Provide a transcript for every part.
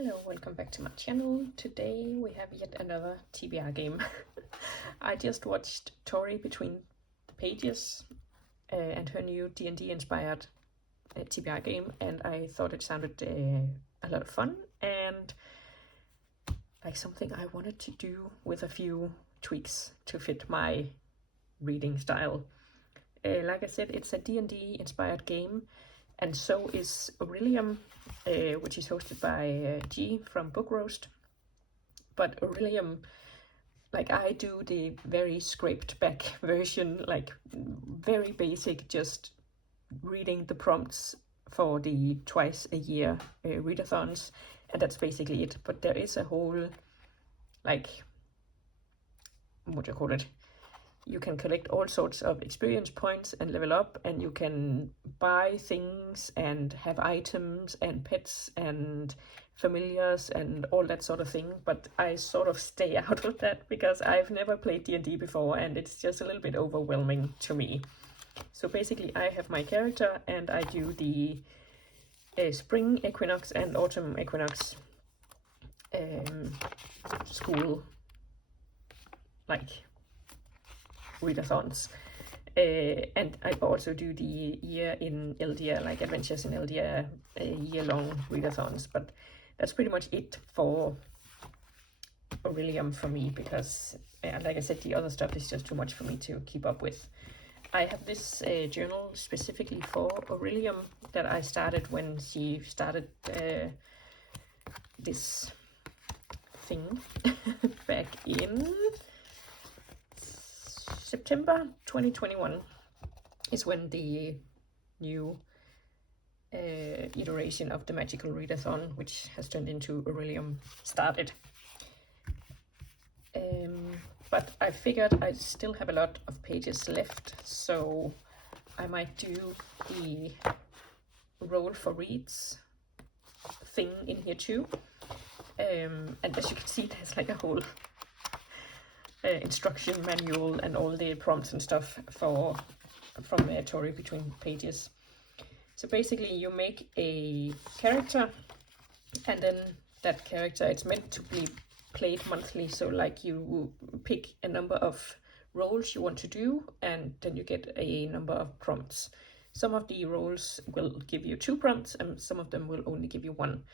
Hello, welcome back to my channel. Today we have yet another TBR game. I just watched Tori Between the Pages and her new D&D inspired TBR game, and I thought it sounded a lot of fun and like something I wanted to do with a few tweaks to fit my reading style. Like I said, it's a D&D inspired game, and so is Aurelium, which is hosted by G from Book Roast. But Aurelium, like, I do the very scraped back version, like very basic, just reading the prompts for the twice a year readathons, and that's basically it. But there is a whole, like, what do you call it? You can collect all sorts of experience points and level up, and you can buy things and have items and pets and familiars and all that sort of thing. But I sort of stay out of that because I've never played D&D before, and it's just a little bit overwhelming to me. So basically I have my character and I do the spring equinox and autumn equinox school, like, readathons, and I also do the year in Eldia, like Adventures in Eldia, year-long readathons. But that's pretty much it for Aurelium for me, because like I said, the other stuff is just too much for me to keep up with. I have this journal specifically for Aurelium that I started when she started this thing back in September 2021 is when the new iteration of the Magical Readathon, which has turned into Aurelium, started. But I figured I still have a lot of pages left, so I might do the roll for reads thing in here too. And as you can see, there's like a whole instruction manual and all the prompts and stuff from Tori Between Pages. So basically you make a character, and then that character, it's meant to be played monthly. So like you pick a number of roles you want to do, and then you get a number of prompts. Some of the roles will give you 2 prompts and some of them will only give you 1.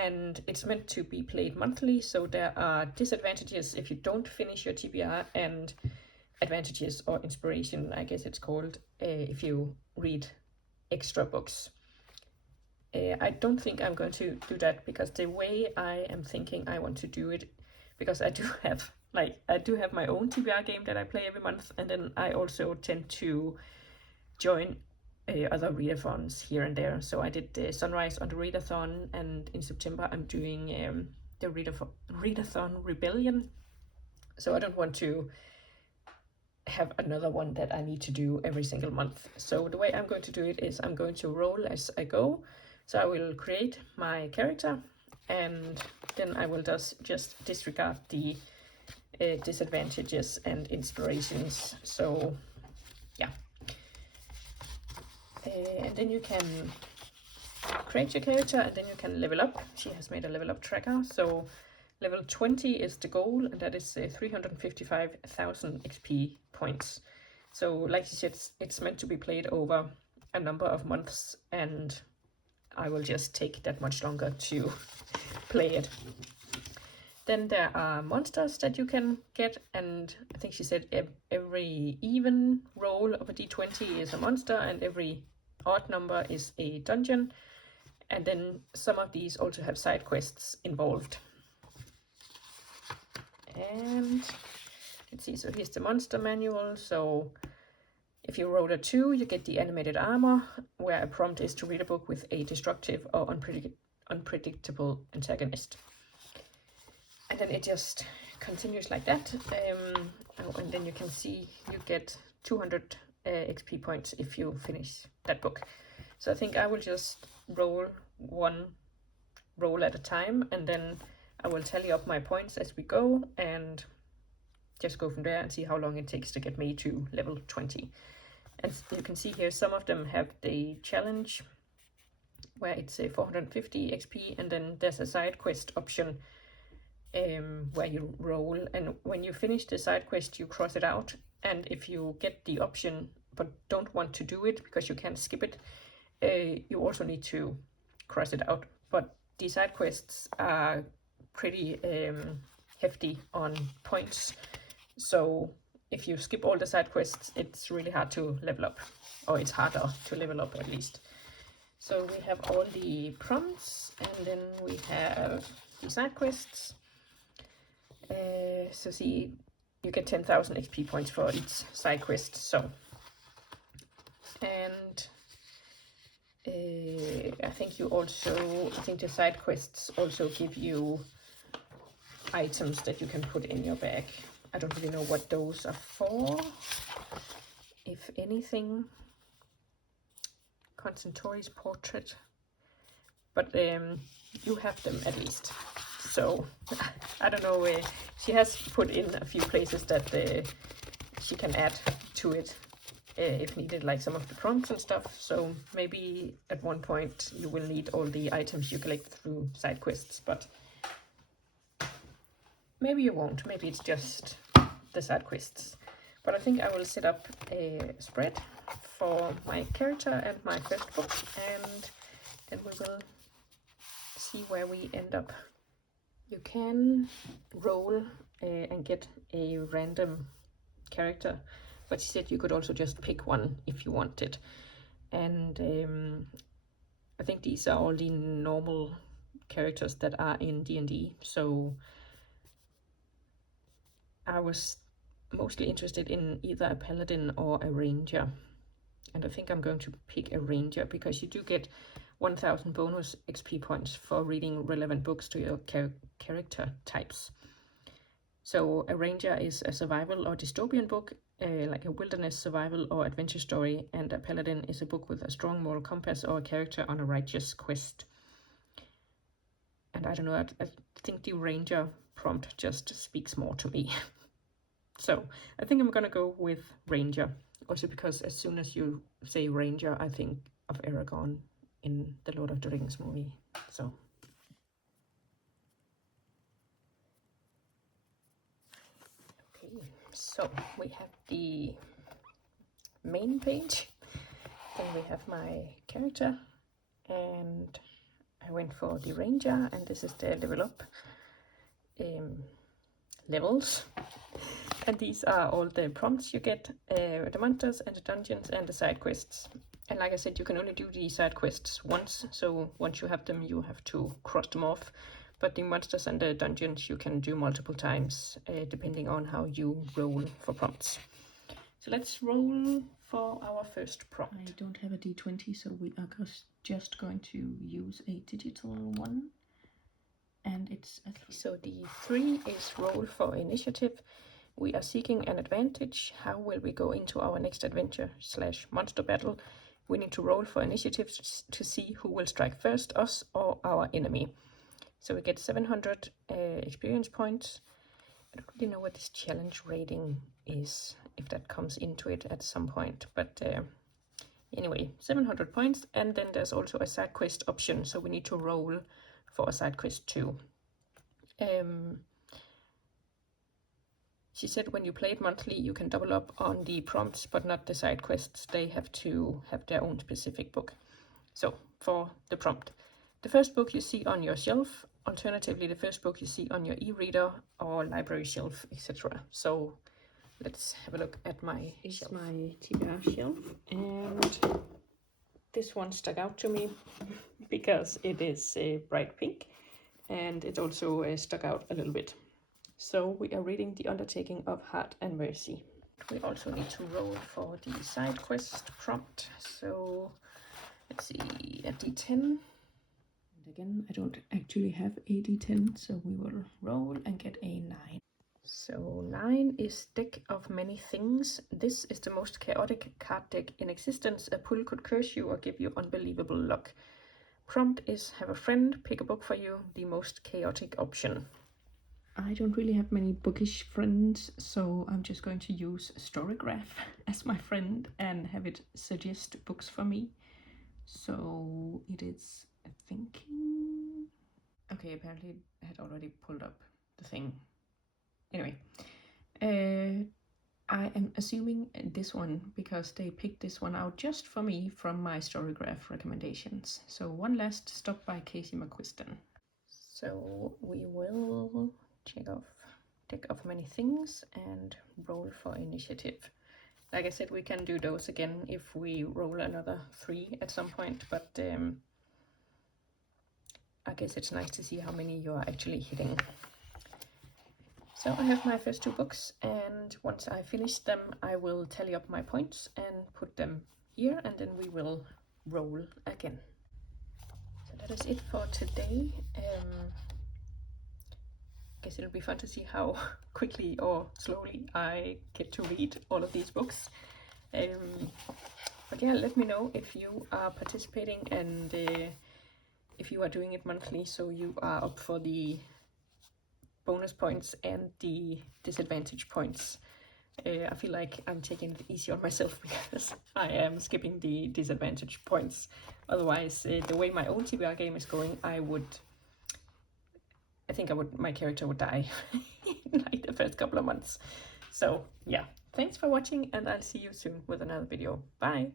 And it's meant to be played monthly, so there are disadvantages if you don't finish your TBR, and advantages, or inspiration, I guess it's called, if you read extra books. I don't think I'm going to do that, because the way I am thinking I want to do it, because I do have my own TBR game that I play every month, and then I also tend to join other readathons here and there. So I did the Sunrise on the readathon, and in September I'm doing the readathon Rebellion. So I don't want to have another one that I need to do every single month. So the way I'm going to do it is I'm going to roll as I go. So I will create my character, and then I will just disregard the disadvantages and inspirations. So yeah. And then you can create your character, and then you can level up. She has made a level up tracker. So level 20 is the goal, and that is 355,000 XP points. So like you said, it's meant to be played over a number of months, and I will just take that much longer to play it. Then there are monsters that you can get, and I think she said every even roll of a d20 is a monster, and every odd number is a dungeon. And then some of these also have side quests involved. And let's see, so here's the monster manual. So if you roll a 2, you get the animated armor, where a prompt is to read a book with a destructive or unpredictable antagonist. And then it just continues like that. And then you can see you get 200 XP points if you finish that book. So I think I will just roll one roll at a time, and then I will tally up my points as we go, and just go from there and see how long it takes to get me to level 20. And you can see here some of them have the challenge where it's 450 XP, and then there's a side quest option where you roll, and when you finish the side quest you cross it out, and if you get the option but don't want to do it because you can't skip it, you also need to cross it out. But the side quests are pretty hefty on points, so if you skip all the side quests it's really hard to level up, or it's harder to level up at least. So we have all the prompts, and then we have the side quests. So see, you get 10,000 XP points for each side quest. So, and I think the side quests also give you items that you can put in your bag. I don't really know what those are for, if anything. Concentori's portrait, but you have them at least. So I don't know, she has put in a few places that she can add to it if needed, like some of the prompts and stuff. So maybe at one point you will need all the items you collect through side quests, but maybe you won't. Maybe it's just the side quests. But I think I will set up a spread for my character and my first book, and then we will see where we end up. You can roll and get a random character, but she said you could also just pick one if you wanted. And I think these are all the normal characters that are in D&D, so I was mostly interested in either a paladin or a ranger, and I think I'm going to pick a ranger because you do get 1000 bonus XP points for reading relevant books to your character types. So a ranger is a survival or dystopian book, like a wilderness survival or adventure story, and a paladin is a book with a strong moral compass or a character on a righteous quest. And I don't know, I think the ranger prompt just speaks more to me. So I think I'm gonna go with ranger, also because as soon as you say ranger I think of Aragorn in the Lord of the Rings movie. So okay, so we have the main page, then we have my character, and I went for the ranger, and this is the level up levels, and these are all the prompts you get, the monsters and the dungeons and the side quests. And like I said, you can only do the side quests once, so once you have them you have to cross them off, but the monsters and the dungeons you can do multiple times, depending on how you roll for prompts. So let's roll for our first prompt. I don't have a d20, so we are just going to use a digital one, and it's a 3. So the 3 is roll for initiative. We are seeking an advantage. How will we go into our next adventure / monster battle? We need to roll for initiative to see who will strike first, us or our enemy. So we get 700 experience points. I don't really know what this challenge rating is, if that comes into it at some point, but anyway, 700 points. And then there's also a side quest option, so we need to roll for a side quest too. She said when you play it monthly you can double up on the prompts but not the side quests. They have to have their own specific book. So for the prompt, the first book you see on your shelf, alternatively the first book you see on your e-reader or library shelf, etc. So let's have a look at my shelf. My TBR shelf, and this one stuck out to me because it is bright pink, and it also stuck out a little bit. So we are reading The Undertaking of Heart and Mercy. We also need to roll for the side quest prompt. So let's see, a d10. And again, I don't actually have a d10, so we will roll and get a 9. So 9 is Deck of Many Things. This is the most chaotic card deck in existence. A pull could curse you or give you unbelievable luck. Prompt is have a friend pick a book for you, the most chaotic option. I don't really have many bookish friends, so I'm just going to use Storygraph as my friend and have it suggest books for me. So it is thinking. Okay, apparently I had already pulled up the thing. Anyway, I am assuming this one because they picked this one out just for me from my Storygraph recommendations. So one last stop by Casey McQuiston. So we will tick off many things and roll for initiative. Like I said, we can do those again if we roll another 3 at some point, but I guess it's nice to see how many you are actually hitting. So I have my first 2 books, and once I finish them, I will tally up my points and put them here, and then we will roll again. So that is it for today. I guess it'll be fun to see how quickly or slowly I get to read all of these books. But yeah, let me know if you are participating and if you are doing it monthly, so you are up for the bonus points and the disadvantage points. I feel like I'm taking it easy on myself because I am skipping the disadvantage points. Otherwise, the way my own TBR game is going, I think my character would die in like the first couple of months. So yeah, thanks for watching, and I'll see you soon with another video. Bye!